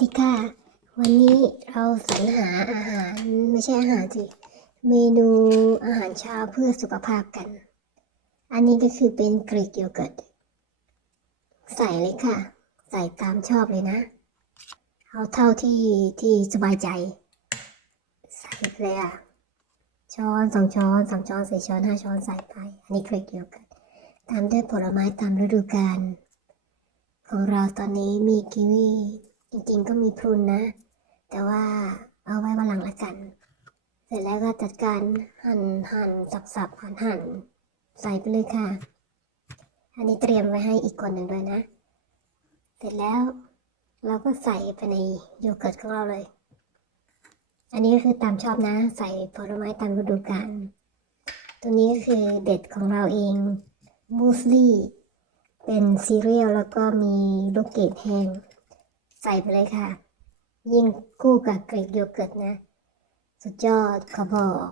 ดีค่ะวันนี้เราสรรหาอาหารไม่ใช่อาหารสิเมนูอาหารเช้าเพื่อสุขภาพกันอันนี้ก็คือเป็นกรีกโยเกิร์ตใส่เลยค่ะใส่ตามชอบเลยนะเอาเท่าที่สบายใจใส่เลยอ่ะช้อน2 ช้อน3 ช้อน4 ช้อน5 ช้อนใส่ไปอันนี้กรีกโยเกิร์ตตามด้วยผลไม้ตามฤดูกาลของเราตอนนี้มีกีวีจริงๆก็มีพรุนนะแต่ว่าเอาไว้วันหลังละกันเสร็จแล้วก็จัดการหั่นสับหั่นใส่ไปเลยค่ะอันนี้เตรียมไว้ให้อีกคนหนึ่งด้วยนะเสร็จแล้วเราก็ใส่ไปในโยเกิร์ตของเราเลยอันนี้ก็คือตามชอบนะใส่ผลไม้ตามฤดูกาลตัวนี้ก็คือเด็ดของเราเองมูสลี่เป็นซีเรียลแล้วก็มีลูกเกดแห้งใส่ไปเลยค่ะยิ่งคู่กับกรีกโยเกิร์ตนะสุดยอดขอบอก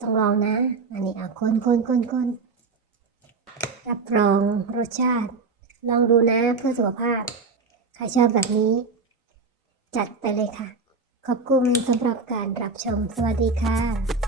ต้องลองนะอันนี้คนรับรองรสชาติลองดูนะเพื่อสุขภาพใครชอบแบบนี้จัดไปเลยค่ะขอบคุณสำหรับการรับชมสวัสดีค่ะ